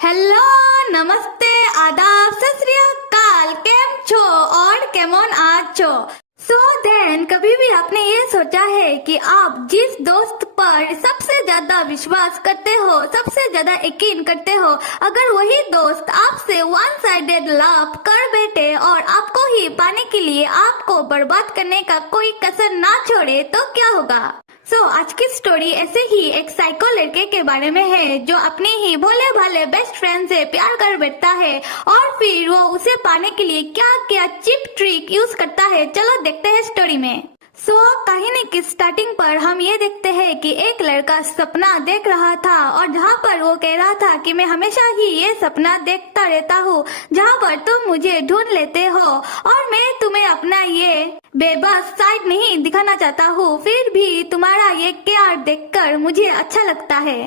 Hello, नमस्ते, आदाब, सत श्री अकाल। केम छो और केमन आछो। सो देन कभी भी आपने ये सोचा है कि आप जिस दोस्त पर सबसे ज्यादा विश्वास करते हो, सबसे ज्यादा यकीन करते हो, अगर वही दोस्त आपसे वन साइडेड लव कर बैठे और आपको ही पाने के लिए आपको बर्बाद करने का कोई कसर ना छोड़े तो क्या होगा। आज की स्टोरी ऐसे ही एक साइको लड़के के बारे में है जो अपने ही भोले भाले बेस्ट फ्रेंड से प्यार कर बैठता है और फिर वो उसे पाने के लिए क्या क्या चिप ट्रिक यूज करता है। चलो देखते हैं स्टोरी में। कहानी की स्टार्टिंग पर हम ये देखते हैं कि एक लड़का सपना देख रहा था और जहाँ पर वो कह रहा था कि मैं हमेशा ही ये सपना देखता रहता हूँ जहाँ पर तुम मुझे ढूंढ लेते हो और मैं तुम्हें अपना ये बेबस साइड नहीं दिखाना चाहता हूँ, फिर भी तुम्हारा ये केयर देखकर मुझे अच्छा लगता है।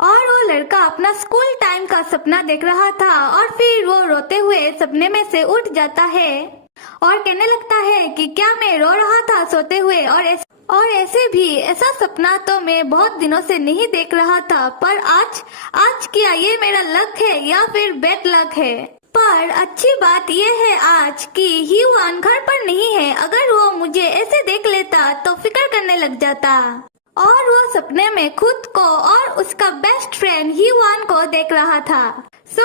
और वो लड़का अपना स्कूल टाइम का सपना देख रहा था और फिर वो रोते हुए सपने में से उठ जाता है और कहने लगता है कि क्या मैं रो रहा था सोते हुए, और ऐसे भी ऐसा सपना तो मैं बहुत दिनों से नहीं देख रहा था, पर आज क्या ये मेरा लक है या फिर बैड लक है। पर अच्छी बात ये है आज कि ह्यूआन घर पर नहीं है। अगर वो मुझे ऐसे देख लेता तो फिक्र करने लग जाता। और वो सपने में खुद को और उसका बेस्ट फ्रेंड ह्यूआन को देख रहा था।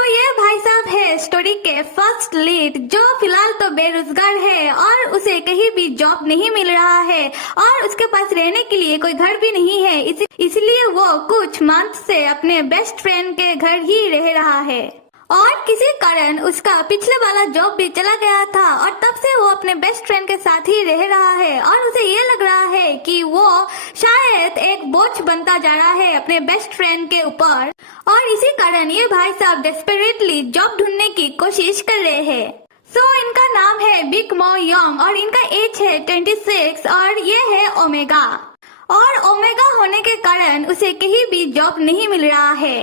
ये भाई साहब है स्टोरी के फर्स्ट लीड जो फिलहाल तो बेरोजगार है और उसे कहीं भी जॉब नहीं मिल रहा है और उसके पास रहने के लिए कोई घर भी नहीं है, इसलिए वो कुछ मंथ से अपने बेस्ट फ्रेंड के घर ही रह रहा है। और किसी कारण उसका पिछले वाला जॉब भी चला गया था और तब से वो अपने बेस्ट फ्रेंड के साथ ही रह रहा है और उसे ये लग रहा है कि वो शायद एक बोझ बनता जा रहा है अपने बेस्ट फ्रेंड के ऊपर, और इसी कारण ये भाई साहब डेस्परेटली जॉब ढूंढने की कोशिश कर रहे हैं। इनका नाम है बिग मो यंग और इनका एज है 26 और ये है ओमेगा। और ओमेगा होने के कारण उसे कहीं भी जॉब नहीं मिल रहा है।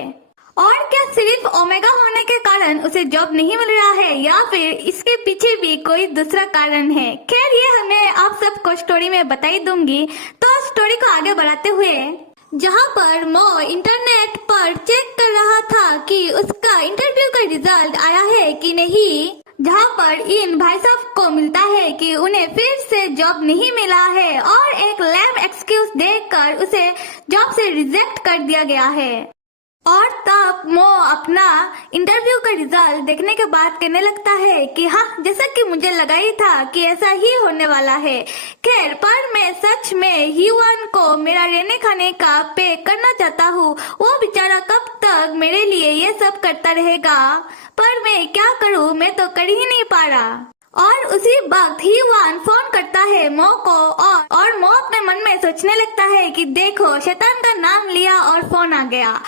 और क्या सिर्फ ओमेगा होने के कारण उसे जॉब नहीं मिल रहा है या फिर इसके पीछे भी कोई दूसरा कारण है। खैर ये मैं आप सबको स्टोरी में बता ही दूंगी। तो स्टोरी को आगे बढ़ाते हुए जहाँ पर मो इंटरनेट पर चेक कर रहा था कि उसका इंटरव्यू का रिजल्ट आया है कि नहीं, जहाँ पर इन भाई साहब को मिलता है कि उन्हें फिर से जॉब नहीं मिला है और एक लैम एक्सक्यूज देकर उसे जॉब से रिजेक्ट कर दिया गया है। और तब मो अपना इंटरव्यू का रिजल्ट देखने के बाद कहने लगता है कि हाँ, जैसा कि मुझे लगा ही था कि ऐसा ही होने वाला है। खैर पर मैं सच में ह्यूआन को मेरा रहने खाने का पे करना चाहता हूँ। वो बेचारा कब तक मेरे लिए ये सब करता रहेगा, पर मैं क्या करूँ, मैं तो कर ही नहीं पा रहा। और उसी वक्त ह्यूआन फोन करता है मो को और मो अपने मन में सोचने लगता है कि देखो शैतान का नाम लिया और फोन आ गया।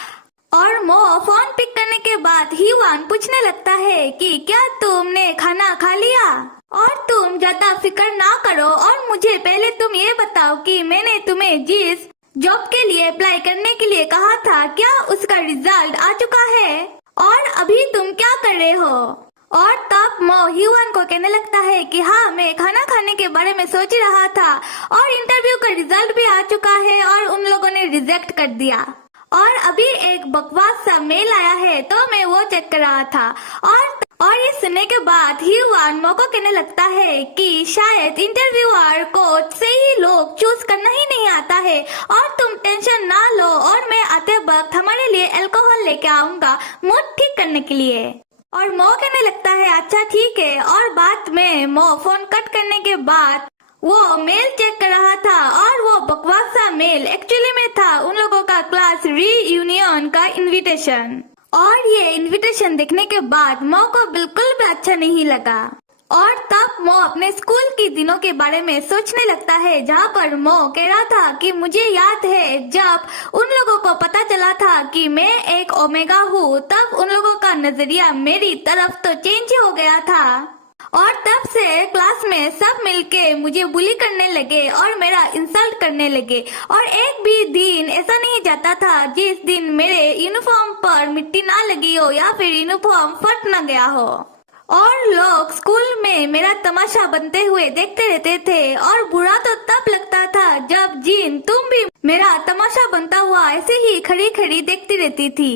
और मो फोन पिक करने के बाद ह्यूआन पूछने लगता है कि क्या तुमने खाना खा लिया, और तुम ज्यादा फिक्र ना करो और मुझे पहले तुम ये बताओ कि मैंने तुम्हें जिस जॉब के लिए अप्लाई करने के लिए कहा था क्या उसका रिजल्ट आ चुका है और अभी तुम क्या कर रहे हो। और तब मो ह्यूआन को कहने लगता है कि हाँ, मैं खाना खाने के बारे में सोच रहा था और इंटरव्यू का रिजल्ट भी आ चुका है और उन लोगों ने रिजेक्ट कर दिया और अभी एक बकवास सा मेल आया है तो मैं वो चेक कर रहा था। और ये सुनने के बाद ह्यूआन मो को कहने लगता है कि शायद इंटरव्यूअर को सही लोग चूज करना ही नहीं आता है और तुम टेंशन ना लो और मैं आते वक्त हमारे लिए अल्कोहल लेके आऊंगा मूड ठीक करने के लिए। और मो कहने लगता है अच्छा ठीक है। और बाद में मो फोन कट करने के बाद वो मेल चेक कर रहा था और वो बकवास सा मेल एक्चुअली में था उन लोगों का क्लास रीयूनियन का इनविटेशन। और ये इनविटेशन देखने के बाद मो को बिल्कुल भी अच्छा नहीं लगा। और तब मो अपने स्कूल के दिनों के बारे में सोचने लगता है जहाँ पर मो कह रहा था कि मुझे याद है जब उन लोगों को पता चला था कि मैं एक ओमेगा हूँ, तब उन लोगों का नजरिया मेरी तरफ तो चेंज हो गया था और तब से क्लास में सब मिलके मुझे बुली करने लगे और मेरा इंसल्ट करने लगे। और एक भी दिन ऐसा नहीं जाता था जिस दिन मेरे यूनिफॉर्म पर मिट्टी ना लगी हो या फिर यूनिफॉर्म फट न गया हो। और लोग स्कूल में मेरा तमाशा बनते हुए देखते रहते थे और बुरा तो तब लगता था जब जिन तुम भी मेरा तमाशा बनता हुआ ऐसे ही खड़ी खड़ी देखती रहती थी।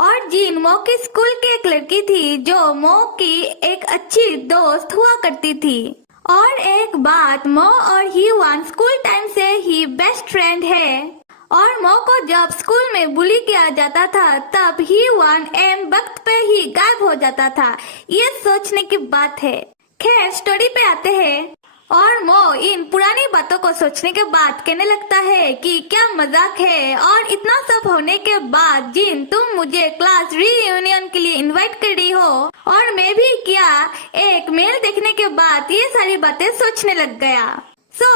और जीन मो की स्कूल की एक लड़की थी जो मो की एक अच्छी दोस्त हुआ करती थी। और एक बात, मो और हीवान स्कूल टाइम से ही बेस्ट फ्रेंड है। और मो को जब स्कूल में बुली किया जाता था तब हीवान वक्त पे ही गायब हो जाता था। ये सोचने की बात है। खैर स्टोरी पे आते हैं। और मो इन पुरानी बातों को सोचने के बाद कहने लगता है कि क्या मजाक है, और इतना सब होने के बाद जिन तुम मुझे क्लास रीयूनियन के लिए इनवाइट कर रही हो, और मैं भी क्या एक मेल देखने के बाद ये सारी बातें सोचने लग गया।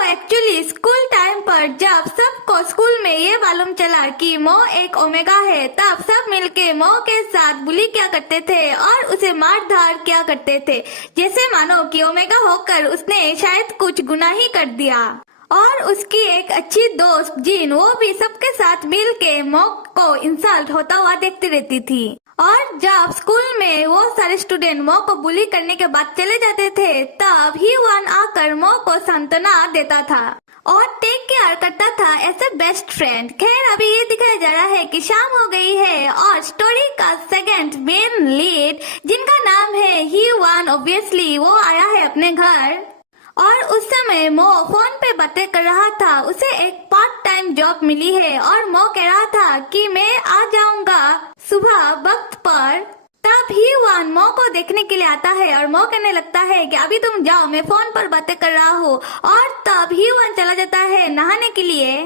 एक्चुअली स्कूल टाइम पर जब सबको स्कूल में ये मालूम चला कि मो एक ओमेगा है, तब सब मिलके मो के साथ बुली किया करते थे और उसे मार धार किया करते थे, जैसे मानो कि ओमेगा होकर उसने शायद कुछ गुनाह ही कर दिया। और उसकी एक अच्छी दोस्त जिन, वो भी सबके साथ मिल के मो को इंसल्ट होता हुआ देखती रहती थी। और जब स्कूल में वो सारे स्टूडेंट मो को बुली करने के बाद चले जाते थे, तब हीवान आकर मो को सांत्वना देता था और टेक केयर करता था ऐसे बेस्ट फ्रेंड। खैर अभी ये दिखाया जा रहा है कि शाम हो गई है और स्टोरी का सेकंड मेन लीड, जिनका नाम है हीवान, ऑब्वियसली वो आया है अपने घर। और उस समय मो फोन पे बातें कर रहा था। उसे एक पार्ट टाइम जॉब मिली है और मो कह रहा था कि मैं आ जाऊंगा सुबह वक्त पर। तब हीवान मो को देखने के लिए आता है और मो कहने लगता है कि अभी तुम जाओ, मैं फोन पर बातें कर रहा हूँ। और तब हीवान चला जाता है नहाने के लिए।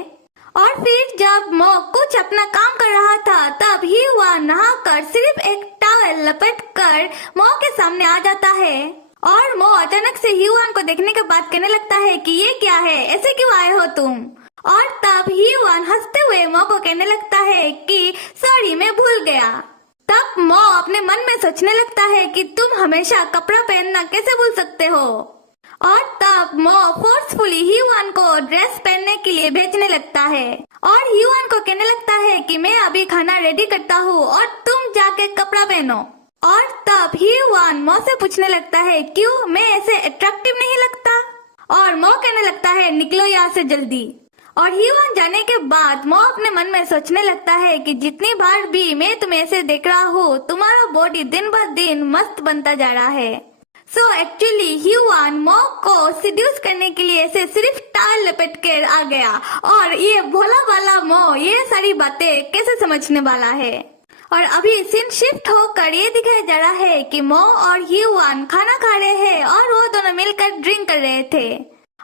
और फिर जब मो कुछ अपना काम कर रहा था, तब हीवान नहाकर सिर्फ एक टॉवल लपेट कर मो के सामने आ जाता है। और मो अचानक से हीवान को देखने के बाद कहने लगता है कि ये क्या है, ऐसे क्यों आए हो तुम। और तब हीवान हंसते हुए मो को कहने लगता है कि सॉरी मैं भूल गया। तब मो अपने मन में सोचने लगता है कि तुम हमेशा कपड़ा पहनना कैसे भूल सकते हो। और तब मो फोर्सफुली हीवान को ड्रेस पहनने के लिए भेजने लगता है और हीवान को कहने लगता है कि मैं अभी खाना रेडी करता हूँ और तुम जाके कपड़ा पहनो। और तब हीवान मो से पूछने लगता है क्यों, मैं ऐसे अट्रैक्टिव नहीं लगता। और मो कहने लगता है निकलो यहाँ से जल्दी। और हीवान जाने के बाद मो अपने मन में सोचने लगता है कि जितनी बार भी मैं तुम्हें ऐसे देख रहा हूँ, तुम्हारा बॉडी दिन ब दिन मस्त बनता जा रहा है। एक्चुअली हीवान मो को सिड्यूस करने के लिए ऐसे सिर्फ टाल लपेट कर आ गया। और ये भोला वाला मो ये सारी बातें कैसे समझने वाला है। और अभी सीन शिफ्ट होकर ये दिखाया जा रहा है कि मो और हीवान खाना खा रहे हैं और वो दोनों मिलकर ड्रिंक कर रहे थे।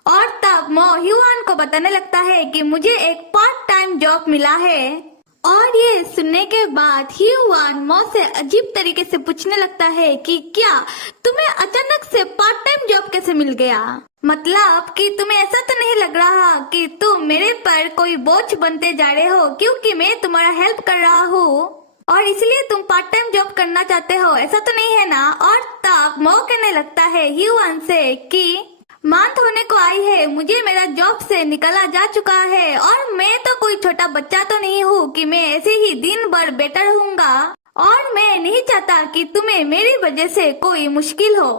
और तब मो हीवान को बताने लगता है कि मुझे एक पार्ट टाइम जॉब मिला है। और ये सुनने के बाद हीवान मो से अजीब तरीके से पूछने लगता है कि क्या तुम्हें अचानक से पार्ट टाइम जॉब कैसे मिल गया, मतलब कि तुम्हें ऐसा तो नहीं लग रहा कि तुम मेरे पर कोई बोझ बनते जा रहे हो क्योंकि मैं तुम्हारा हेल्प कर रहा हूँ और इसलिए तुम पार्ट टाइम जॉब करना चाहते हो, ऐसा तो नहीं है ना। और तब मो कहने लगता है हीवान से कि मंथ होने को आई है, मुझे मेरा जॉब से निकाला जा चुका है और मैं तो कोई छोटा बच्चा तो नहीं हूँ कि मैं ऐसे ही दिन भर बेटर रहूंगा। और मैं नहीं चाहता कि तुम्हें मेरी वजह से कोई मुश्किल हो।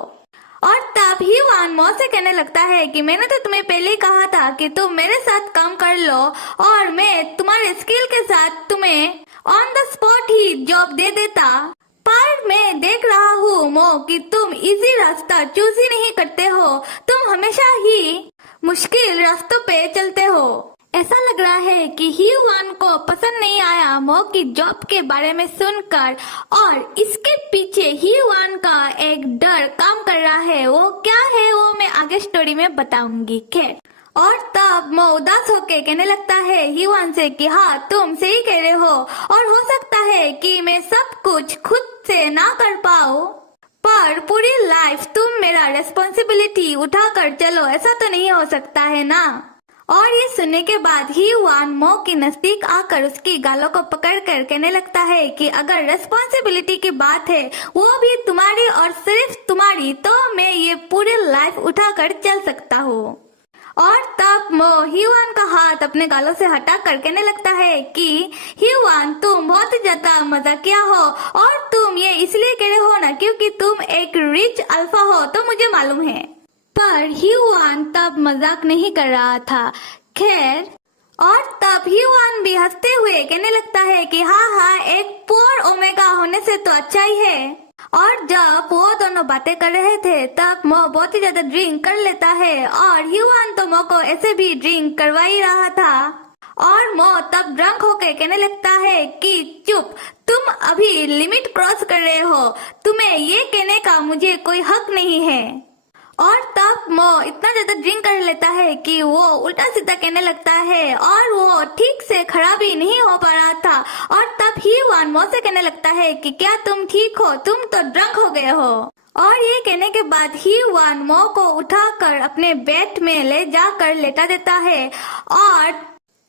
और तब हीवान मो से कहने लगता है कि मैंने तो तुम्हें पहले ही कहा था कि तुम मेरे साथ काम कर लो और मैं तुम्हारे स्किल के साथ तुम्हें ऑन द स्पॉट ही जॉब दे देता। पर मैं देख रहा हूँ मो कि तुम इजी रास्ता चूज ही नहीं करते हो, तुम हमेशा ही मुश्किल रास्तों पे चलते हो। ऐसा लग रहा है कि हीवान को पसंद नहीं आया मो की जॉब के बारे में सुनकर और इसके पीछे हीवान का एक डर काम कर रहा है। वो क्या है वो मैं आगे स्टोरी में बताऊंगी। खैर और तब मो उदास होके कहने लगता है हीवान से कि हाँ तुम सही कह रहे हो और हो सकता है कि मैं सब कुछ खुद से ना कर पाऊँ, पर पूरी लाइफ तुम मेरा रेस्पॉन्सिबिलिटी उठा कर चलो, ऐसा तो नहीं हो सकता है ना। और ये सुनने के बाद हीवान मो के नजदीक आकर उसकी गालों को पकड़कर कहने लगता है कि अगर रेस्पॉन्सिबिलिटी की बात है वो भी तुम्हारी और सिर्फ तुम्हारी, तो मैं ये पूरी लाइफ उठाकर चल सकता हूँ। और तब मो हीवान का हाथ अपने गालों से हटा कर कहने लगता है कि हीवान तुम बहुत ही ज्यादा मजाकिया हो और तुम ये इसलिए कह रहे हो ना क्योंकि तुम एक रिच अल्फा हो, तो मुझे मालूम है। पर हीवान तब मजाक नहीं कर रहा था। खैर और तब ह्यूआन भी हंसते हुए कहने लगता है कि हाँ हाँ, एक पोर ओमेगा होने से तो अच्छा ही है। और जब वो दोनों बातें कर रहे थे तब मो बहुत ही ज्यादा ड्रिंक कर लेता है और ह्यूआन तो मो को ऐसे भी ड्रिंक करवा ही रहा था। और मो तब ड्रंक होकर कहने लगता है कि चुप, तुम अभी लिमिट क्रॉस कर रहे हो, तुम्हें ये कहने का मुझे कोई हक नहीं है। और तब मो इतना ज्यादा ड्रिंक कर लेता है कि वो उल्टा सीधा कहने लगता है और वो ठीक से खड़ा भी नहीं हो पा रहा था। और तब ह्यूआन मो से कहने लगता है कि क्या तुम ठीक हो, तुम तो ड्रंक हो गए हो। और ये कहने के बाद ह्यूआन मो को उठाकर अपने बेड में ले जाकर लेटा देता है और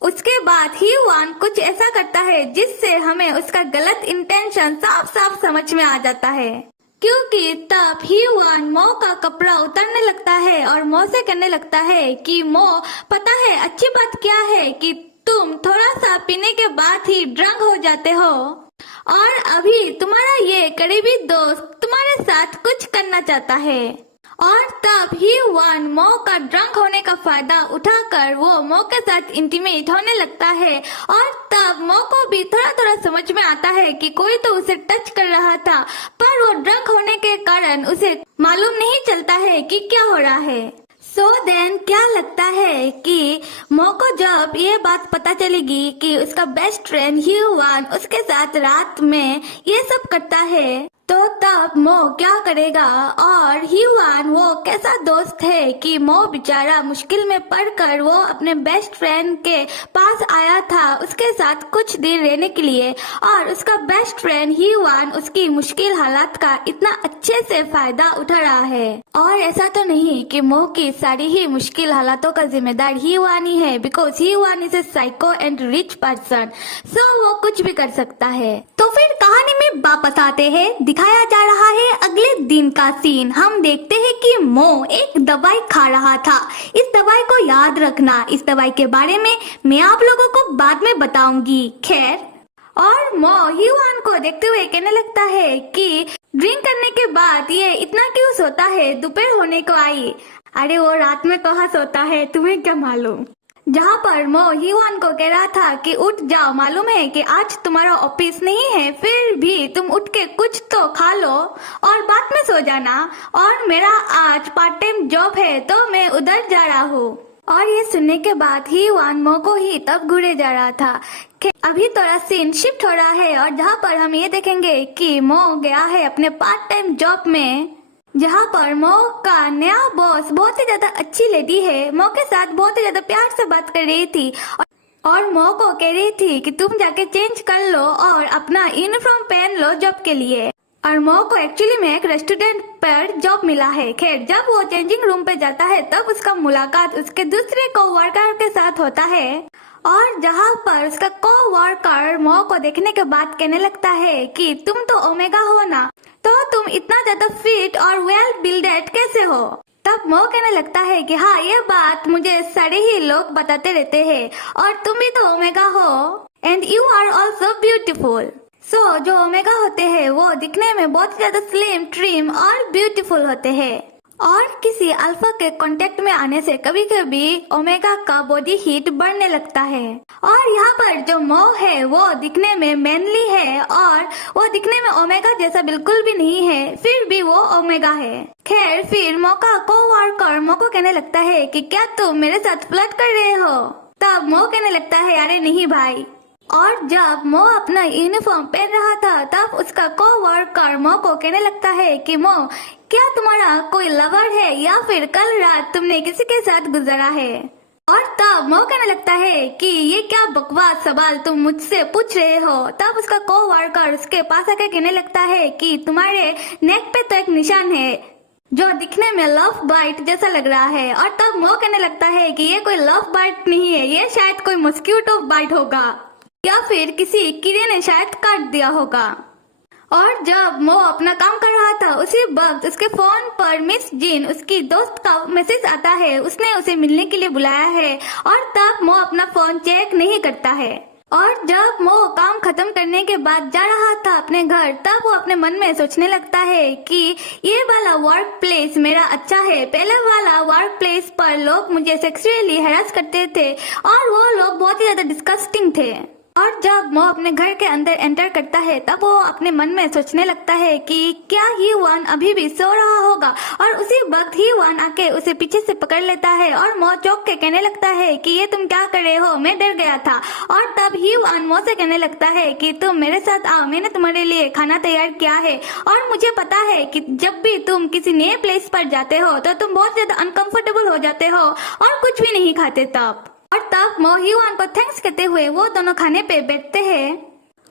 उसके बाद ह्यूआन कुछ ऐसा करता है जिससे हमें उसका गलत इंटेंशन साफ साफ समझ में आ जाता है। क्योंकि तब ह्यूआन मो का कपड़ा उतारने लगता है और मो से कहने लगता है कि मो, पता है अच्छी बात क्या है कि तुम थोड़ा सा पीने के बाद ही ड्रंक हो जाते हो और अभी तुम्हारा ये करीबी दोस्त तुम्हारे साथ कुछ करना चाहता है। और तब ह्यूआन मो का ड्रंक होने का फायदा उठाकर वो मो के साथ इंटीमेट होने लगता है। और तब मो को भी थोड़ा थोड़ा समझ में आता है कि कोई तो उसे टच कर रहा था, पर वो ड्रंक होने के कारण उसे मालूम नहीं चलता है कि क्या हो रहा है। सो देन क्या लगता है कि मो को जब ये बात पता चलेगी कि उसका बेस्ट फ्रेंड ह्यूआन उसके साथ रात में ये सब करता है, तो तब मो क्या करेगा। और ह्यूआन वो कैसा दोस्त है कि मो बेचारा मुश्किल में पड़कर वो अपने बेस्ट फ्रेंड के पास आया था उसके साथ कुछ दिन रहने के लिए, और उसका बेस्ट फ्रेंड ह्यूआन उसकी मुश्किल हालात का इतना अच्छे से फायदा उठा रहा है। और ऐसा तो नहीं कि मो की सारी ही मुश्किल हालातों का जिम्मेदार ह्यूआन ही है, because Huan is a psycho and rich person, so वो कुछ भी कर सकता है। तो फिर कहानी में वापस आते हैं। दिखाया जा रहा है अगले दिन का सीन। हम देखते हैं कि मो एक दवाई खा रहा था। इस दवाई को याद रखना, इस दवाई के बारे में मैं आप लोगों को बाद में बताऊंगी। खैर, और मो ह्यूआन को देखते हुए कहने लगता है कि ड्रिंक करने के बाद ये इतना क्यों सोता है, दोपहर होने को आई। अरे वो रात में कहाँ सोता है, तुम्हें क्या मालूम। जहाँ पर मो ह्यूआन को कह रहा था कि उठ जाओ, मालूम है कि आज तुम्हारा ऑफिस नहीं है, फिर भी तुम उठ के कुछ तो खा लो और बाद में सो जाना, और मेरा आज पार्ट टाइम जॉब है तो मैं उधर जा रहा हूँ। और ये सुनने के बाद ह्यूआन मो को ही तब घूरे जा रहा था। अभी थोड़ा सीन शिफ्ट हो रहा है और जहाँ पर हम ये देखेंगे कि मो गया है अपने पार्ट टाइम जॉब में, जहाँ पर मो का नया बॉस बहुत ही ज्यादा अच्छी लेडी है, मो के साथ बहुत ही ज्यादा प्यार से बात कर रही थी और मो को कह रही थी कि तुम जाके चेंज कर लो और अपना यूनिफॉर्म पहन लो जॉब के लिए। और मो को एक्चुअली में एक रेस्टोरेंट पर जॉब मिला है। खैर, जब वो चेंजिंग रूम पे जाता है तब उसका मुलाकात उसके दूसरे कोवर्कर के साथ होता है, और जहाँ पर उसका कोवर्कर मो को देखने के बाद कहने लगता है कि तुम तो ओमेगा हो ना, तो तुम इतना ज्यादा फिट और वेल बिल्डेड कैसे हो। तब मो कहने लगता है कि हाँ, ये बात मुझे सारे ही लोग बताते रहते हैं और तुम भी तो ओमेगा हो, and you are also beautiful. So जो ओमेगा होते हैं वो दिखने में बहुत ज्यादा स्लिम, ट्रिम और ब्यूटीफुल होते हैं, और किसी अल्फा के कांटेक्ट में आने से कभी कभी ओमेगा का बॉडी हीट बढ़ने लगता है। और यहाँ पर जो मो है वो दिखने में मैनली है और वो दिखने में ओमेगा जैसा बिल्कुल भी नहीं है, फिर भी वो ओमेगा है। खैर, फिर मो का कोवर्कर मो को कहने लगता है कि क्या तुम मेरे साथ फ्लर्ट कर रहे हो। तब मो कहने लगता है अरे नहीं भाई। और जब मो अपना यूनिफॉर्म पहन रहा था तब उसका कोवर्कर मो को कहने लगता है कि मो, क्या तुम्हारा कोई लवर है या फिर कल रात तुमने किसी के साथ गुजरा है। और तब मो कहने लगता है कि ये क्या बकवास सवाल तुम मुझसे पूछ रहे हो। तब उसका कोवर्कर उसके पास आकर कहने लगता है कि तुम्हारे नेक पे तो एक निशान है जो दिखने में लव बाइट जैसा लग रहा है। और तब मो कहने लगता है कि ये कोई लव बाइट नहीं है, ये शायद कोई मॉस्किटो बाइट होगा या फिर किसी कीड़े ने शायद काट दिया होगा। और जब मो अपना काम कर रहा था उसी वक्त उसके फोन पर मिस जिन उसकी दोस्त का मैसेज आता है, उसने उसे मिलने के लिए बुलाया है। और तब मो अपना फोन चेक नहीं करता है और जब मो काम खत्म करने के बाद जा रहा था अपने घर, तब वो अपने मन में सोचने लगता है कि ये वाला वर्क प्लेस मेरा अच्छा है। पहले वाला वर्क प्लेस पर लोग मुझे सेक्सुअली हैरास करते थे और वो लोग बहुत ही ज्यादा डिस्गस्टिंग थे। और जब मो अपने घर के अंदर एंटर करता है, तब वो अपने मन में सोचने लगता है कि क्या ही वन अभी भी सो रहा होगा। और उसी वक्त ही वन आके उसे पीछे से पकड़ लेता है और मो चौंक के कहने लगता है कि ये तुम क्या कर रहे हो, मैं डर गया था। और तब ही वन मो से कहने लगता है कि तुम मेरे साथ आओ, मैंने तुम्हारे लिए खाना तैयार किया है। और मुझे पता है कि जब भी तुम किसी नए प्लेस पर जाते हो तो तुम बहुत ज्यादा अनकंफर्टेबल हो जाते हो और कुछ भी नहीं खाते तब। और तब मो ह्यूआन को थैंक्स कहते हुए वो दोनों खाने पे बैठते हैं।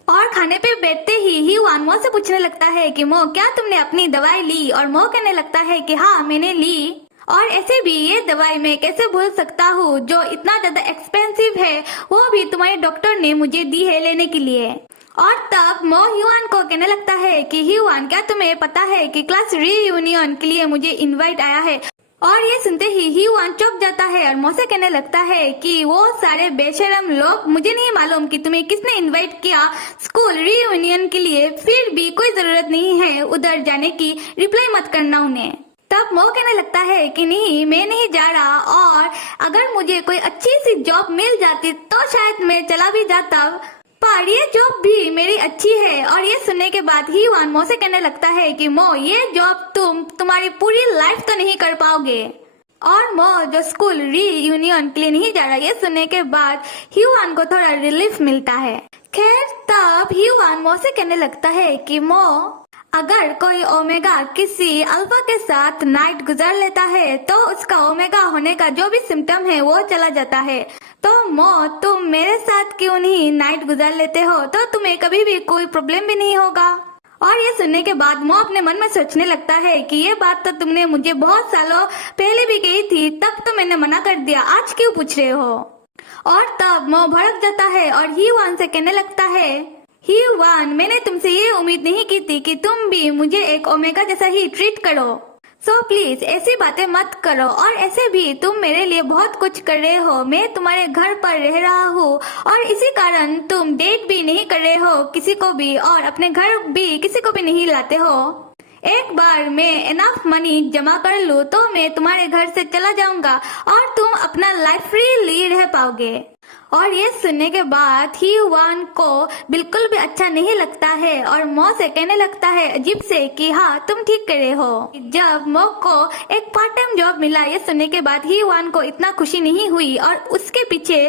और खाने पे बैठते ही ह्यूआन मो से पूछने लगता है कि मो, क्या तुमने अपनी दवाई ली? और मो कहने लगता है कि हाँ, मैंने ली। और ऐसे भी ये दवाई मैं कैसे भूल सकता हूँ, जो इतना ज्यादा एक्सपेंसिव है, वो भी तुम्हारे डॉक्टर ने मुझे दी है लेने के लिए। और तब मो ह्यूआन को कहने लगता है कि ह्यूआन, क्या तुम्हें पता है कि क्लास रीयूनियन के लिए मुझे इनवाइट आया है? और ये सुनते ही ह्यूआन चौंक जाता है और मो से कहने लगता है कि वो सारे बेशरम लोग, मुझे नहीं मालूम कि तुम्हें किसने इनवाइट किया स्कूल रीयूनियन के लिए, फिर भी कोई जरूरत नहीं है उधर जाने की, रिप्लाई मत करना उन्हें। तब मो कहने लगता है कि नहीं, मैं नहीं जा रहा, और अगर मुझे कोई अच्छी सी जॉब मिल जाती तो शायद मैं चला भी जाता, पर ये जॉब भी मेरी अच्छी है। और ये सुनने के बाद ही ह्यूआन मो से कहने लगता है कि मो, ये जॉब तुम्हारी पूरी लाइफ तो नहीं कर पाओगे। और मो जो स्कूल रीयूनियन के लिए नहीं जा रहा, ये सुनने के बाद ह्यूआन को थोड़ा रिलीफ मिलता है। खैर, तब ह्यूआन मो से कहने लगता है कि मो, अगर कोई ओमेगा किसी अल्फा के साथ नाइट गुजार लेता है तो उसका ओमेगा होने का जो भी सिम्टम है वो चला जाता है। तो मो, तुम मेरे साथ क्यों नहीं नाइट गुजार लेते हो, तो तुम्हें कभी भी कोई प्रॉब्लम भी नहीं होगा। और ये सुनने के बाद मो अपने मन में सोचने लगता है कि ये बात तो तुमने मुझे बहुत सालों पहले भी कही थी, तब तो मैंने मना कर दिया, आज क्यों पूछ रहे हो। और तब मो भड़क जाता है और ह्यूआन से कहने लगता है, ह्यूआन, मैंने तुमसे ये उम्मीद नहीं की थी कि तुम भी मुझे एक ओमेगा जैसा ही ट्रीट करो, सो प्लीज ऐसी बातें मत करो। और ऐसे भी तुम मेरे लिए बहुत कुछ कर रहे हो, मैं तुम्हारे घर पर रह रहा हूँ और इसी कारण तुम डेट भी नहीं कर रहे हो किसी को भी, और अपने घर भी किसी को भी नहीं लाते हो। एक बार मैं इनफ मनी जमा कर लूँ तो मैं तुम्हारे घर से चला जाऊंगा और तुम अपना लाइफ फ्रीली रह पाओगे। और ये सुनने के बाद ह्यूआन को बिल्कुल भी अच्छा नहीं लगता है और मो से कहने लगता है अजीब से कि हाँ, तुम ठीक कर रहे हो। जब मो को एक पार्ट टाइम जॉब मिला, ये सुनने के बाद ह्यूआन को इतना खुशी नहीं हुई और उसके पीछे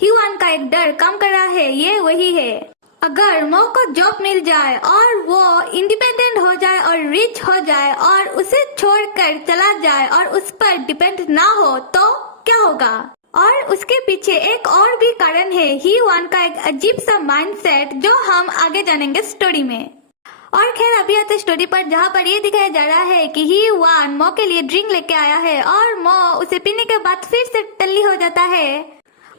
ह्यूआन का एक डर काम कर रहा है, ये वही है, अगर मो को जॉब मिल जाए और वो इंडिपेंडेंट हो जाए और रिच हो जाए और उसे छोड़कर चला जाए और उस पर डिपेंड ना हो तो क्या होगा। और उसके पीछे एक और भी कारण है, ह्यूआन का एक अजीब सा माइंडसेट, जो हम आगे जानेंगे स्टोरी में। और खैर, अभी आते स्टोरी पर, जहाँ पर ये दिखाया जा रहा है कि ह्यूआन मो के लिए ड्रिंक लेके आया है और मो उसे पीने के बाद फिर से टल्ली हो जाता है।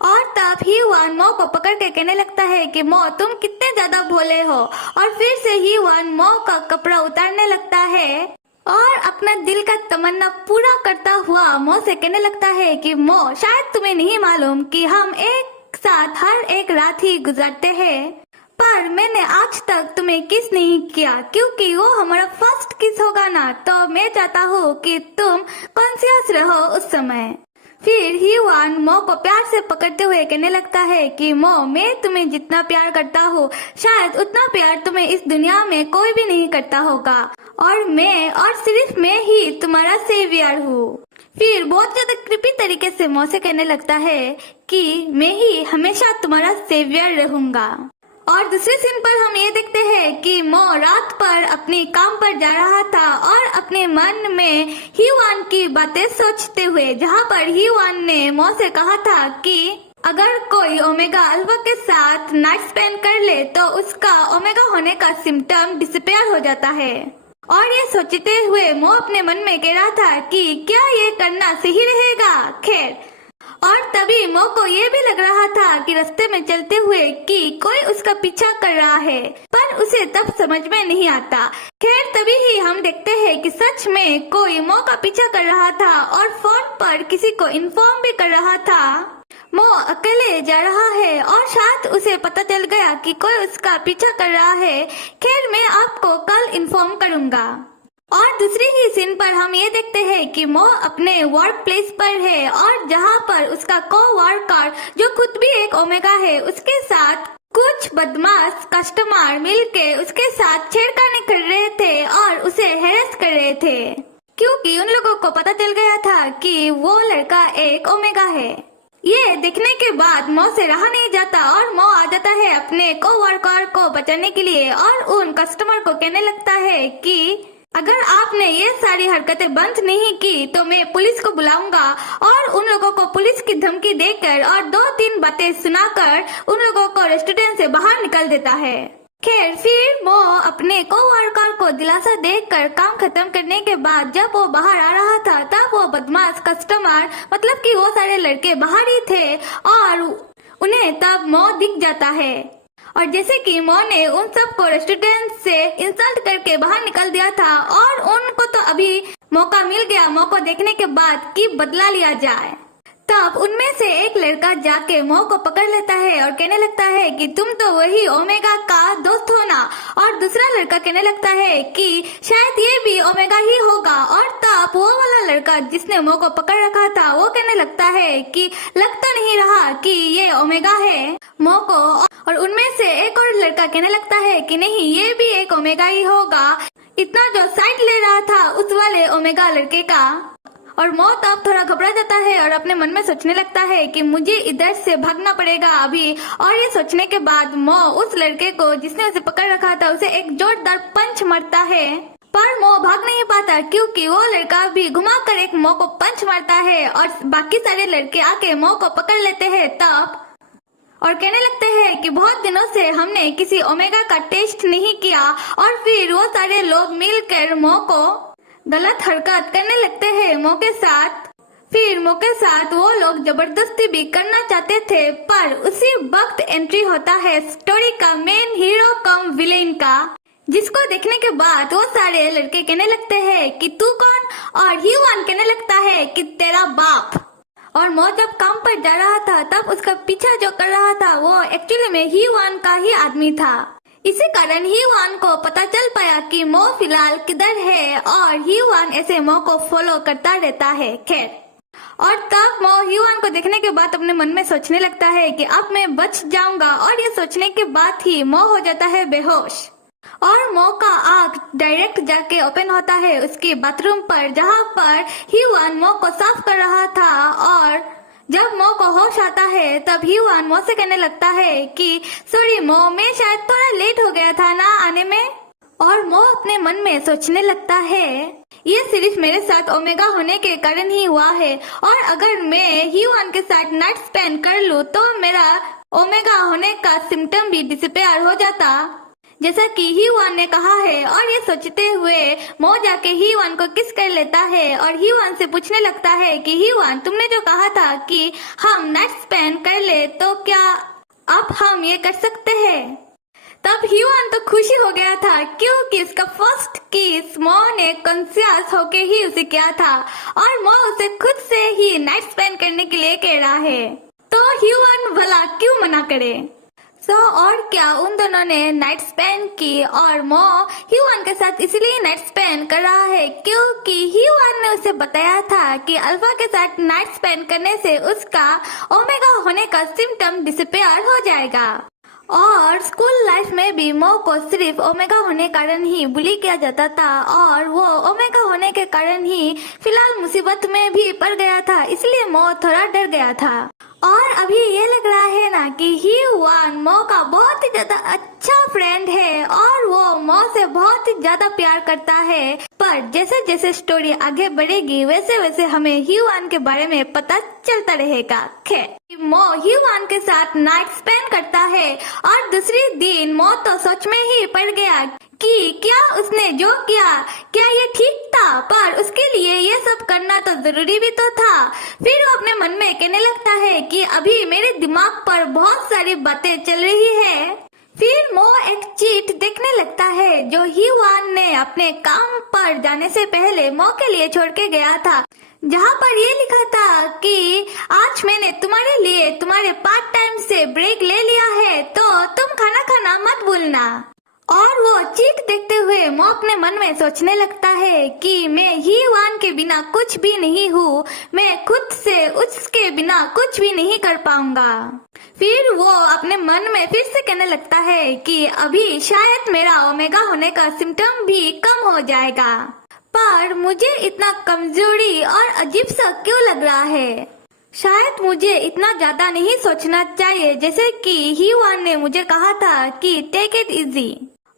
और तब ह्यूआन मो को पकड़ के कहने लगता है कि मो, तुम कितने ज्यादा भोले हो। और फिर से ह्यूआन मो का कपड़ा उतारने लगता है और अपना दिल का तमन्ना पूरा करता हुआ मो से कहने लगता है कि मो, शायद तुम्हें नहीं मालूम कि हम एक साथ हर एक रात ही गुजारते हैं, पर मैंने आज तक तुम्हें किस नहीं किया, क्योंकि वो हमारा फर्स्ट किस होगा ना, तो मैं चाहता हूँ कि तुम कॉन्शियस रहो उस समय। फिर ह्यूआन मो को प्यार से पकड़ते हुए कहने लगता है कि मो, मैं तुम्हें जितना प्यार करता हूँ, शायद उतना प्यार तुम्हें इस दुनिया में कोई भी नहीं करता होगा, और मैं और सिर्फ मैं ही तुम्हारा सेवियर हूँ। फिर बहुत ज्यादा कृपी तरीके से मो से कहने लगता है कि मैं ही हमेशा तुम्हारा सेवियर रहूंगा। और दूसरे सीन पर हम ये देखते हैं कि मो रात पर अपने काम पर जा रहा था और अपने मन में ह्यूआन की बातें सोचते हुए, जहाँ पर ह्यूआन ने मो से कहा था कि अगर कोई ओमेगा अल्फा के साथ नाइट स्पेंड कर ले तो उसका ओमेगा होने का सिम्टम डिसअपियर हो जाता है। और ये सोचते हुए मो अपने मन में कह रहा था कि क्या ये करना सही रहेगा। खैर, और तभी मो को ये भी लग रहा था कि रास्ते में चलते हुए कि कोई उसका पीछा कर रहा है, पर उसे तब समझ में नहीं आता। खैर, तभी ही हम देखते हैं कि सच में कोई मो का पीछा कर रहा था और फोन पर किसी को इन्फॉर्म भी कर रहा था मो अकेले जा रहा है और शायद उसे पता चल गया कि कोई उसका पीछा कर रहा है। खैर, मैं आपको कल इन्फॉर्म करूंगा। और दूसरी ही सीन पर हम ये देखते हैं कि मो अपने वर्क प्लेस पर है और जहाँ पर उसका को-वर्कर जो खुद भी एक ओमेगा है, उसके साथ कुछ बदमाश कस्टमर मिलके उसके साथ छेड़खानी कर रहे थे और उसे हैरेस कर रहे थे, क्योंकि उन लोगों को पता चल गया था कि वो लड़का एक ओमेगा है। ये देखने के बाद मो से रहा नहीं जाता और मो आ जाता है अपने को-वर्कर को बचाने के लिए और उन कस्टमर को कहने लगता है कि अगर आपने ये सारी हरकतें बंद नहीं की तो मैं पुलिस को बुलाऊंगा। और उन लोगों को पुलिस की धमकी देकर और 2-3 बातें सुनाकर उन लोगों को रेस्टोरेंट से बाहर निकाल देता है। खैर, फिर वो अपने को-वर्कर को दिलासा देकर काम खत्म करने के बाद जब वो बाहर आ रहा था तब वो बदमाश कस्टमर, मतलब कि वो सारे लड़के बाहर ही थे और उन्हें तब मो दिख जाता है। और जैसे कि मो ने उन सबको रेस्टोरेंट से इंसल्ट करके बाहर निकाल दिया था और उनको तो अभी मौका मिल गया मो को देखने के बाद कि बदला लिया जाए। तब उनमें से एक लड़का जाके मो को पकड़ लेता है और कहने लगता है कि तुम तो वही ओमेगा का दोस्त हो ना। और दूसरा लड़का कहने लगता है कि शायद ये भी ओमेगा ही होगा। और तब वो वाला लड़का जिसने मो को पकड़ रखा था वो कहने लगता है कि लग तो नहीं रहा कि ये ओमेगा है मो को। और उनमें से एक और लड़का कहने लगता है कि नहीं, ये भी एक ओमेगा ही होगा, इतना जो साइड ले रहा था उस वाले ओमेगा लड़के का। और मो तब थोड़ा घबरा जाता है और अपने मन में सोचने लगता है कि मुझे इधर से भागना पड़ेगा अभी। और ये सोचने के बाद मो उस लड़के को जिसने उसे पकड़ रखा था उसे एक जोरदार पंच मारता है, पर मो भाग नहीं पाता क्योंकि वो लड़का भी घुमाकर एक मो को पंच मारता है और बाकी सारे लड़के आके मो को पकड़ लेते हैं तब और कहने लगते हैं कि बहुत दिनों से हमने किसी ओमेगा का टेस्ट नहीं किया। और फिर वो सारे लोग मिलकर मो को गलत हरकत करने लगते हैं मो के साथ। फिर मो के साथ वो लोग जबरदस्ती भी करना चाहते थे, पर उसी वक्त एंट्री होता है स्टोरी का मेन हीरो कम विलेन का, जिसको देखने के बाद वो सारे लड़के कहने लगते हैं कि तू कौन, और ह्यूआन कहने लगता है कि तेरा बाप। और मो जब काम पर जा रहा था तब उसका पीछा जो कर रहा था वो एक्चुअली में ह्यूआन का ही आदमी था। इसी कारण ह्यूआन को पता चल पाया कि मो फिलहाल किधर है और ह्यूआन ऐसे मो को फॉलो करता रहता है। खैर, और तब मो ह्यूआन को देखने के बाद अपने मन में सोचने लगता है कि अब मैं बच जाऊंगा। और ये सोचने के बाद ही मो हो जाता है बेहोश और मो का आँख डायरेक्ट जाके ओपन होता है उसके बाथरूम पर, जहाँ पर ह्यूआन मो को साफ कर रहा था। और जब मो को होश आता है तब ह्यूआन मो से कहने लगता है कि सॉरी मो, मैं शायद थोड़ा लेट हो गया था ना आने में। और मो अपने मन में सोचने लगता है ये सिर्फ मेरे साथ ओमेगा होने के कारण ही हुआ है, और अगर मैं ह्यूआन के साथ नाइट स्पेंड कर लूँ तो मेरा ओमेगा होने का सिम्टम भी डिसअपीयर हो जाता, जैसा कि ह्यूआन ने कहा है। और ये सोचते हुए मो जाके ह्यूआन को किस कर लेता है और ह्यूआन से पूछने लगता है कि ह्यूआन, तुमने जो कहा था कि हम नाइट स्पेंड कर ले तो क्या अब हम ये कर सकते हैं? तब ह्यूआन तो खुशी हो गया था क्योंकि उसका फर्स्ट किस मो ने कॉन्शियस होके ही उसे किया था और मो उसे खुद से ही नाइट स्पेंड करने के लिए कह रहा है, तो ह्यूआन भला क्यों मना करे। और क्या उन दोनों ने नाइट स्पेंड की और मो ह्यूआन के साथ इसलिए नाइट स्पेंड कर रहा है क्योंकि ह्यूआन ने उसे बताया था कि अल्फा के साथ नाइट स्पेंड करने से उसका ओमेगा होने का सिम्टम डिसअपीयर हो जाएगा। और स्कूल लाइफ में भी मो को सिर्फ ओमेगा होने कारण ही बुली किया जाता था और वो ओमेगा होने के कारण ही फिलहाल मुसीबत में भी पड़ गया था, इसलिए मो थोड़ा डर गया था। और अभी ये लग रहा है ना कि ह्यूआन मो का बहुत ही ज्यादा अच्छा फ्रेंड है और वो मो से बहुत ही ज्यादा प्यार करता है, पर जैसे जैसे स्टोरी आगे बढ़ेगी वैसे वैसे हमें ह्यूआन के बारे में पता चलता रहेगा। खैर, मो ह्यूआन के साथ नाइट स्पेंड करता है और दूसरी दिन मो तो सोच में ही पड़ गया कि क्या उसने जो किया क्या ये ठीक था, पर उसके लिए ये सब करना तो जरूरी भी तो था। फिर वो अपने मन में कहने लगता है कि अभी मेरे दिमाग पर बहुत सारी बातें चल रही है। फिर मो एक चीट देखने लगता है जो ह्यूआन ने अपने काम पर जाने से पहले मो के लिए छोड़ के गया था, जहाँ पर ये लिखा था कि आज मैंने तुम्हारे लिए तुम्हारे पार्ट टाइम से ब्रेक ले लिया है, तो तुम खाना खाना मत भूलना। और वो चीट देखते हुए मो अपने मन में सोचने लगता है कि मैं ही वान के बिना कुछ भी नहीं हूँ, मैं खुद से उसके बिना कुछ भी नहीं कर पाऊंगा। फिर वो अपने मन में फिर से कहने लगता है कि अभी शायद मेरा ओमेगा होने का सिम्टम भी कम हो जाएगा, पर मुझे इतना कमजोरी और अजीब सा क्यों लग रहा है। शायद मुझे इतना ज्यादा नहीं सोचना चाहिए, जैसे कि ही वान ने मुझे कहा था कि टेक इट इजी।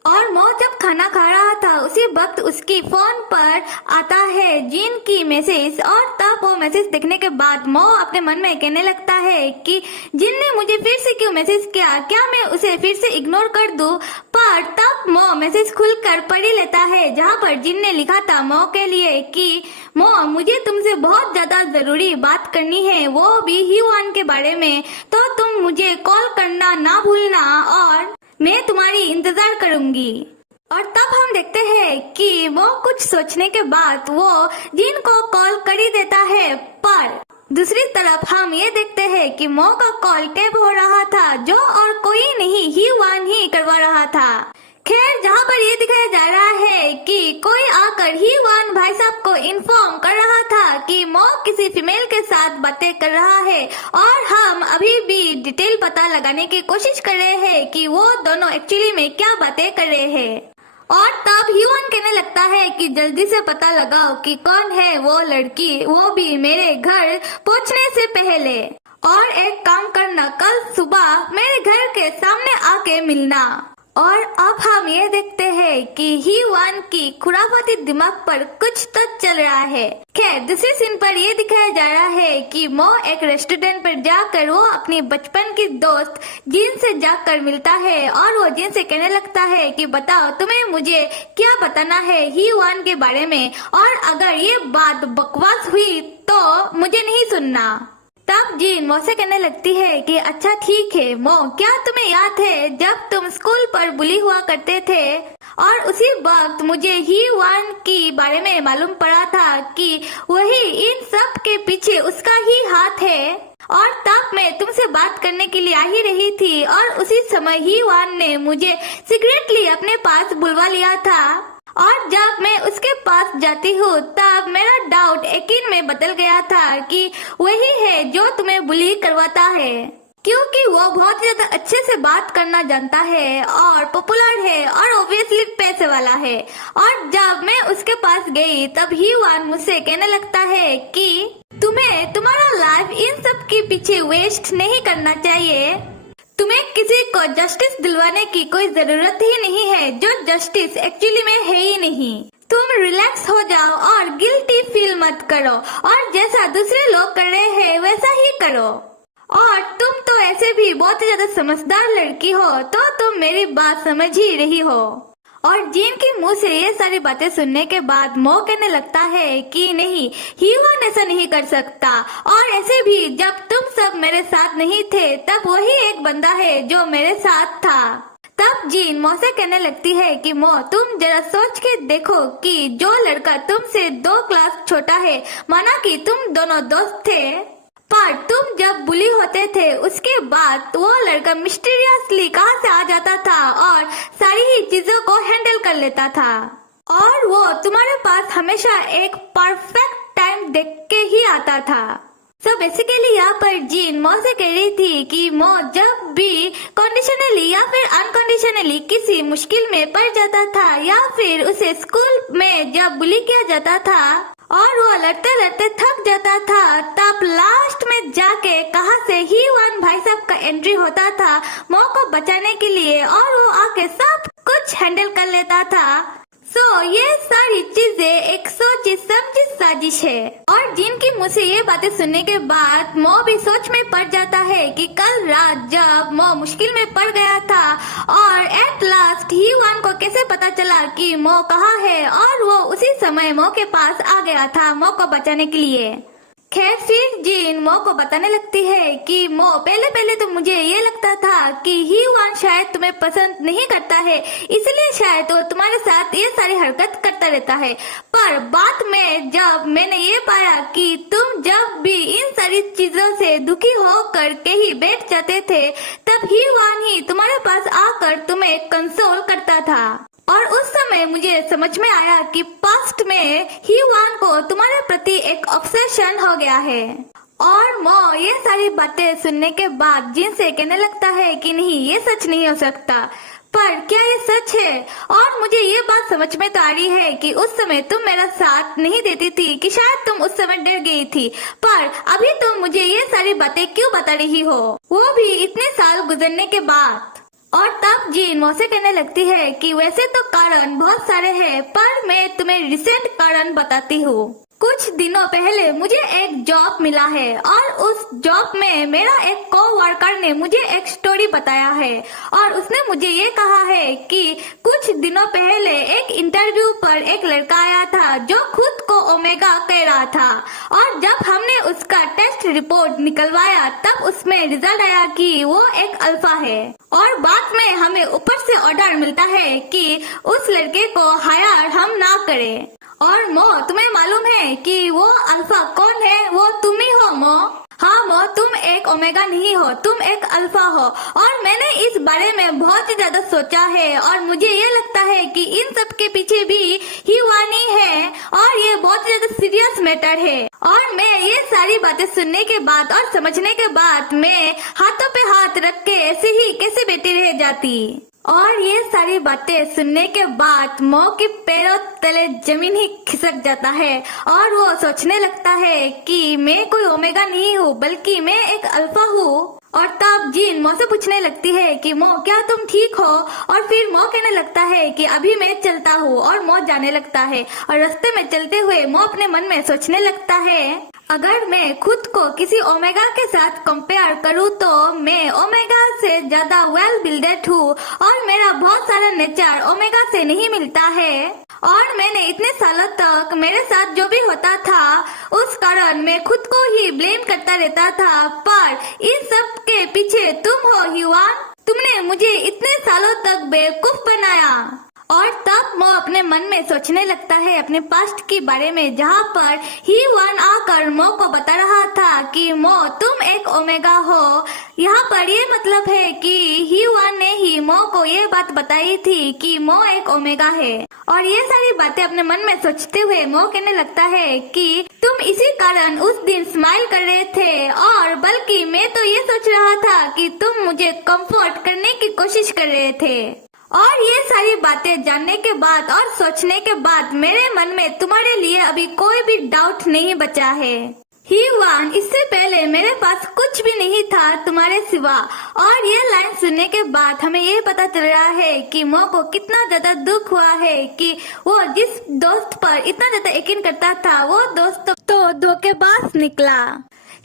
और मो जब खाना खा रहा था उसी वक्त उसकी फोन पर आता है जिन की मैसेज, और तब वो मैसेज देखने के बाद मो अपने मन में कहने लगता है कि जिन ने मुझे फिर से क्यों मैसेज किया, क्या मैं उसे फिर से इग्नोर कर दूं। पर तब मो मैसेज खुलकर पढ़ ही लेता है जहाँ पर जिन ने लिखा था मो के लिए कि मो मुझे तुमसे बहुत ज्यादा जरूरी बात करनी है, वो भी ही वान के बारे में, तो तुम मुझे कॉल करना ना भूलना और मैं तुम्हारी इंतजार करूंगी। और तब हम देखते हैं कि वो कुछ सोचने के बाद वो जिन को कॉल कर ही देता है, पर दूसरी तरफ हम ये देखते हैं कि मो का कॉल टैप हो रहा था, जो और कोई नहीं ही वान ही करवा रहा था। खैर, जहाँ पर ये दिखाया जा रहा है कि कोई आकर ही वान भाई साहब को इन्फॉर्म कर रहा था कि मो किसी फीमेल के साथ बातें कर रहा है, और हम अभी भी डिटेल पता लगाने की कोशिश कर रहे हैं कि वो दोनों एक्चुअली में क्या बातें कर रहे हैं। और तब ह्यून कहने लगता है कि जल्दी से पता लगाओ कि कौन है वो लड़की, वो भी मेरे घर पहुंचने से पहले। और एक काम करना, कल सुबह मेरे घर के सामने आके मिलना। और अब हम ये देखते हैं कि ही वान की खुराफाती दिमाग पर कुछ तो चल रहा है। खैर, दूसरे सीन पर ये दिखाया जा रहा है कि मो एक रेस्टोरेंट पर जाकर वो अपनी बचपन की दोस्त जिन से जाकर मिलता है, और वो जिन से कहने लगता है कि बताओ तुम्हें मुझे क्या बताना है ही वान के बारे में, और अगर ये बात बकवास हुई तो मुझे नहीं सुनना। तब जिन मो से कहने लगती है कि अच्छा ठीक है मो, क्या तुम्हें याद है जब तुम स्कूल पर बुली हुआ करते थे, और उसी वक्त मुझे ही वान के बारे में मालूम पड़ा था कि वही इन सब के पीछे उसका ही हाथ है, और तब मैं तुमसे बात करने के लिए आ ही रही थी, और उसी समय ही वान ने मुझे सीक्रेटली अपने पास बुलवा लिया था, और जब मैं उसके पास जाती हूँ तब मेरा डाउट यकीन में बदल गया था कि वही है जो तुम्हें बुली करवाता है, क्योंकि वो बहुत ज्यादा अच्छे से बात करना जानता है और पॉपुलर है और ऑब्वियसली पैसे वाला है। और जब मैं उसके पास गई तब ही वान मुझसे कहने लगता है कि तुम्हें तुम्हारा लाइफ इन सब के पीछे वेस्ट नहीं करना चाहिए, तुम्हें किसी को जस्टिस दिलवाने की कोई जरूरत ही नहीं है, जो जस्टिस एक्चुअली में है ही नहीं। तुम रिलैक्स हो जाओ और गिल्टी फील मत करो, और जैसा दूसरे लोग कर रहे हैं वैसा ही करो। और तुम तो ऐसे भी बहुत ज्यादा समझदार लड़की हो, तो तुम मेरी बात समझ ही रही हो। और जिन के मुंह से ये सारी बातें सुनने के बाद मो कहने लगता है कि नहीं, ह्यून ऐसा नहीं कर सकता, और ऐसे भी जब तुम सब मेरे साथ नहीं थे तब वही एक बंदा है जो मेरे साथ था। तब जिन मो से कहने लगती है कि मो, तुम जरा सोच के देखो कि जो लड़का तुमसे 2 क्लास छोटा है, माना कि तुम दोनों दोस्त थे, पर तुम जब बुली होते थे उसके बाद वो लड़का मिस्टीरियसली कहाँ से आ जाता था और सारी ही चीजों को हैंडल कर लेता था, और वो तुम्हारे पास हमेशा एक परफेक्ट टाइम देख के ही आता था। सो बेसिकली यहाँ पर जिन मो से कह रही थी कि मो जब भी कंडीशनली या फिर अनकंडीशनली किसी मुश्किल में पड़ जाता था, या फिर उसे स्कूल में जब बुली किया जाता था और वो लड़ते लड़ते थक जाता था, तब लास्ट में जाके कहाँ से ही वान भाई साहब का एंट्री होता था मो को बचाने के लिए, और वो आके सब कुछ हैंडल कर लेता था। सो ये सारी चीजें एक सोची समझी साजिश है। और जिनकी मुझ से ये बातें सुनने के बाद मो भी सोच में पड़ जाता है कि कल रात जब मो मुश्किल में पड़ गया था और एट लास्ट ही वान को कैसे पता चला कि मो कहाँ है, और वो उसी समय मो के पास आ गया था मो को बचाने के लिए। खैर फिर जीन मो को बताने लगती है कि मो पहले तो मुझे ये लगता था कि ही वान शायद तुम्हें पसंद नहीं करता है, इसलिए शायद वो तुम्हारे साथ ये सारी हरकत करता रहता है। पर बाद में जब मैंने ये पाया कि तुम जब भी इन सारी चीजों से दुखी होकर कहीं बैठ जाते थे, तब ही वान ही तुम्हारे पास आकर तुम्हें कंसोल करता था। और उस समय मुझे समझ में आया कि पास्ट में ही वान को तुम्हारे प्रति एक ऑब्सेशन हो गया है। और मो ये सारी बातें सुनने के बाद जिन से कहने लगता है कि नहीं, ये सच नहीं हो सकता। पर क्या ये सच है? और मुझे ये बात समझ में तो आ रही है कि उस समय तुम मेरा साथ नहीं देती थी, कि शायद तुम उस समय डर गई थी, पर अभी तुम मुझे ये सारी बातें क्यों बता रही हो, वो भी इतने साल गुजरने के बाद। और तब जीन मो से कहने लगती है कि वैसे तो कारण बहुत सारे हैं, पर मैं तुम्हें रिसेंट कारण बताती हूँ। कुछ दिनों पहले मुझे एक जॉब मिला है और उस जॉब में मेरा एक कोवर्कर ने मुझे एक स्टोरी बताया है और उसने मुझे ये कहा है कि कुछ दिनों पहले एक इंटरव्यू पर एक लड़का आया था जो खुद को ओमेगा कह रहा था, और जब हमने उसका टेस्ट रिपोर्ट निकलवाया तब उसमें रिजल्ट आया कि वो एक अल्फा है। और बाद में हमें ऊपर से ऑर्डर मिलता है कि उस लड़के को हायर हम ना करें। और मो, तुम्हें मालूम है कि वो अल्फा कौन है? वो तुम ही हो मो। हाँ मो, तुम एक ओमेगा नहीं हो, तुम एक अल्फा हो। और मैंने इस बारे में बहुत ही ज्यादा सोचा है और मुझे ये लगता है कि इन सब के पीछे भी ही वानी है और ये बहुत ज्यादा सीरियस मैटर है। और मैं ये सारी बातें सुनने के बाद और समझने के बाद मैं हाथों पे हाथ रख के ऐसे ही कैसे बैठी रह जाती। और ये सारी बातें सुनने के बाद मो के पैरों तले जमीन ही खिसक जाता है और वो सोचने लगता है कि मैं कोई ओमेगा नहीं हूँ, बल्कि मैं एक अल्फा हूँ। और तब जीन मो से पूछने लगती है कि मो, क्या तुम ठीक हो? और फिर मो कहने लगता है कि अभी मैं चलता हूँ, और मो जाने लगता है। और रास्ते में चलते हुए मो अपने मन में सोचने लगता है, अगर मैं खुद को किसी ओमेगा के साथ कंपेयर करूँ तो मैं ओमेगा से ज्यादा वेल बिल्डेड हूँ और मेरा बहुत सारा नेचर ओमेगा से नहीं मिलता है। और मैंने इतने सालों तक मेरे साथ जो भी होता था उस कारण मैं खुद को ही ब्लेम करता रहता था, पर इन सब के पीछे तुम हो ह्यूआन, तुमने मुझे इतने सालों तक बेवकूफ बनाया। और तब मो अपने मन में सोचने लगता है अपने पास्ट के बारे में, जहाँ पर ही वन आकर मो को बता रहा था कि मो तुम एक ओमेगा हो। यहाँ पर ये मतलब है कि ही वन ने ही मो को ये बात बताई थी कि मो एक ओमेगा है। और ये सारी बातें अपने मन में सोचते हुए मो कहने लगता है कि तुम इसी कारण उस दिन स्माइल कर रहे थे, और बल्कि मैं तो ये सोच रहा था कि तुम मुझे कंफर्ट करने की कोशिश कर रहे थे। और ये सारी बातें जानने के बाद और सोचने के बाद मेरे मन में तुम्हारे लिए अभी कोई भी डाउट नहीं बचा है। ही वन, इससे पहले मेरे पास कुछ भी नहीं था तुम्हारे सिवा। और ये लाइन सुनने के बाद हमें ये पता चल रहा है कि मो को कितना ज्यादा दुख हुआ है कि वो जिस दोस्त पर इतना ज्यादा यकीन करता था वो दोस्त तो धोखेबाज निकला।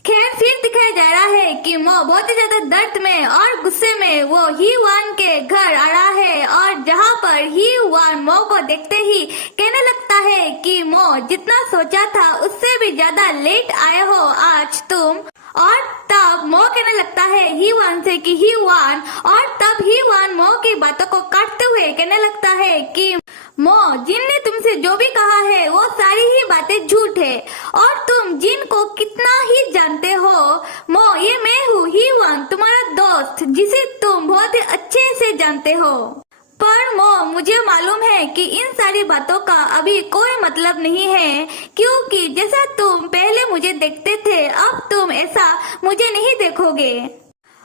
खैर फिर दिखाया जा रहा है कि मो बहुत ही ज्यादा दर्द में और गुस्से में वो ही वन के घर आ रहा है, और जहाँ पर ही वन मो को देखते ही कहने लगता है कि मो, जितना सोचा था उससे भी ज्यादा लेट आए हो आज तुम। और तब मो कहने लगता है ही वन से कि ही वन, और तब ही वन मो की बातों को काटते हुए कहने लगता है कि मो, जिन ने तुमसे जो भी कहा है वो सारी ही बातें झूठ है, और तुम जिन को कितना ही जानते हो। मो, ये मैं हूँ ही वन, तुम्हारा दोस्त, जिसे तुम बहुत ही अच्छे से जानते हो। पर मो, मुझे मालूम है कि इन सारी बातों का अभी कोई मतलब नहीं है, क्योंकि जैसा तुम पहले मुझे देखते थे अब तुम ऐसा मुझे नहीं देखोगे।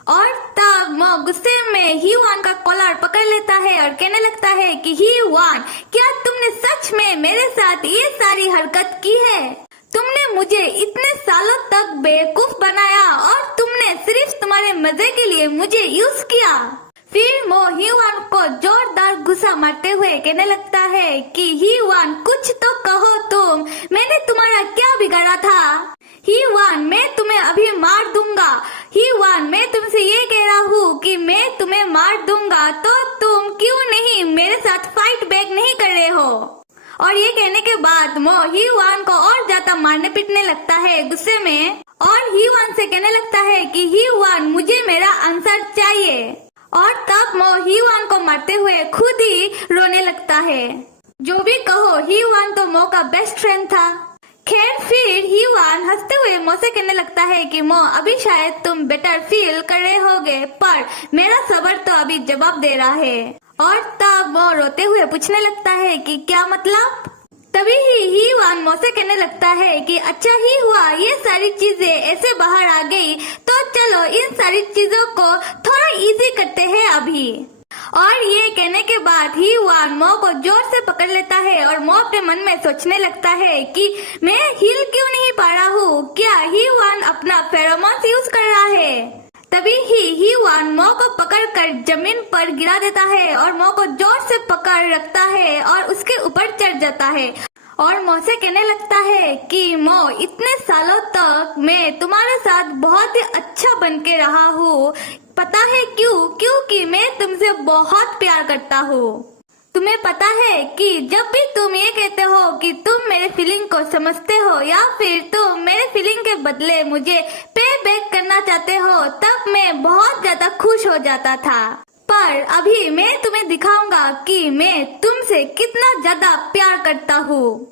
और तब मो गुस्से में ही वन का कॉलर पकड़ लेता है और कहने लगता है कि ही वन, क्या तुमने सच में मेरे साथ ये सारी हरकत की है? तुमने मुझे इतने सालों तक बेवकूफ बनाया और तुमने सिर्फ तुम्हारे मजे के लिए मुझे यूज किया। फिर मो ही वन को जोरदार गुस्सा मारते हुए कहने लगता है कि ही वन, कुछ तो कहो तुम, मैंने तुम्हारा क्या बिगाड़ा था? ही वन, मैं तुम्हें अभी मार दूंगा। ही वन, मैं तुमसे ये कह रहा हूँ कि मैं तुम्हें मार दूंगा, तो तुम क्यों नहीं मेरे साथ फाइट बैक नहीं कर रहे हो? और ये कहने के बाद मो ही वान को और ज्यादा मारने पीटने लगता है गुस्से में, और ही वान से कहने लगता है कि ही वान मुझे मेरा आंसर चाहिए। और तब मो ही वान को मारते हुए खुद ही रोने लगता है। जो भी कहो, ही वान तो मो का बेस्ट फ्रेंड था। खैर फिर ही वान हंसते हुए मो से कहने लगता है कि मो अभी शायद तुम बेटर फील कर रहे होगे, पर मेरा सब्र तो अभी जवाब दे रहा है। और तब वो रोते हुए पूछने लगता है कि क्या मतलब? तभी ही वान मो से कहने लगता है कि अच्छा ही हुआ ये सारी चीजें ऐसे बाहर आ गई, तो चलो इन सारी चीजों को थोड़ा इजी करते हैं अभी। और ये कहने के बाद ही वान मो को जोर से पकड़ लेता है और मो अपने मन में सोचने लगता है कि मैं हिल क्यों नहीं पा रहा हूँ, क्या ही वान अपना फेरोमोन्स यूज कर रहा है? तभी ही वान मो को पकड़कर जमीन पर गिरा देता है और मो को जोर से पकड़ रखता है और उसके ऊपर चढ़ जाता है और मो से कहने लगता है कि मो इतने सालों तक मैं तुम्हारे साथ बहुत ही अच्छा बन के रहा हूँ, पता है क्यों? क्योंकि मैं तुमसे बहुत प्यार करता हूँ। तुम्हें पता है कि जब भी तुम ये कहते हो कि तुम मेरे फीलिंग को समझते हो या फिर तुम मेरे फीलिंग के बदले मुझे पे बैक करना चाहते हो, तब मैं बहुत ज्यादा खुश हो जाता था। पर अभी मैं तुम्हें दिखाऊंगा कि मैं तुमसे कितना ज्यादा प्यार करता हूँ।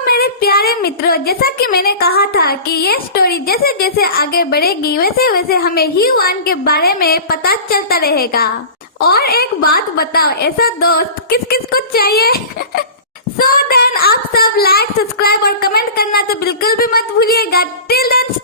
मेरे प्यारे मित्रों, जैसा कि मैंने कहा था कि ये स्टोरी जैसे जैसे आगे बढ़ेगी वैसे वैसे हमें ही वान के बारे में पता चलता रहेगा। और एक बात बताओ, ऐसा दोस्त किस किस को चाहिए? देन आप सब लाइक, सब्सक्राइब और कमेंट करना तो बिल्कुल भी मत भूलिएगा। Till then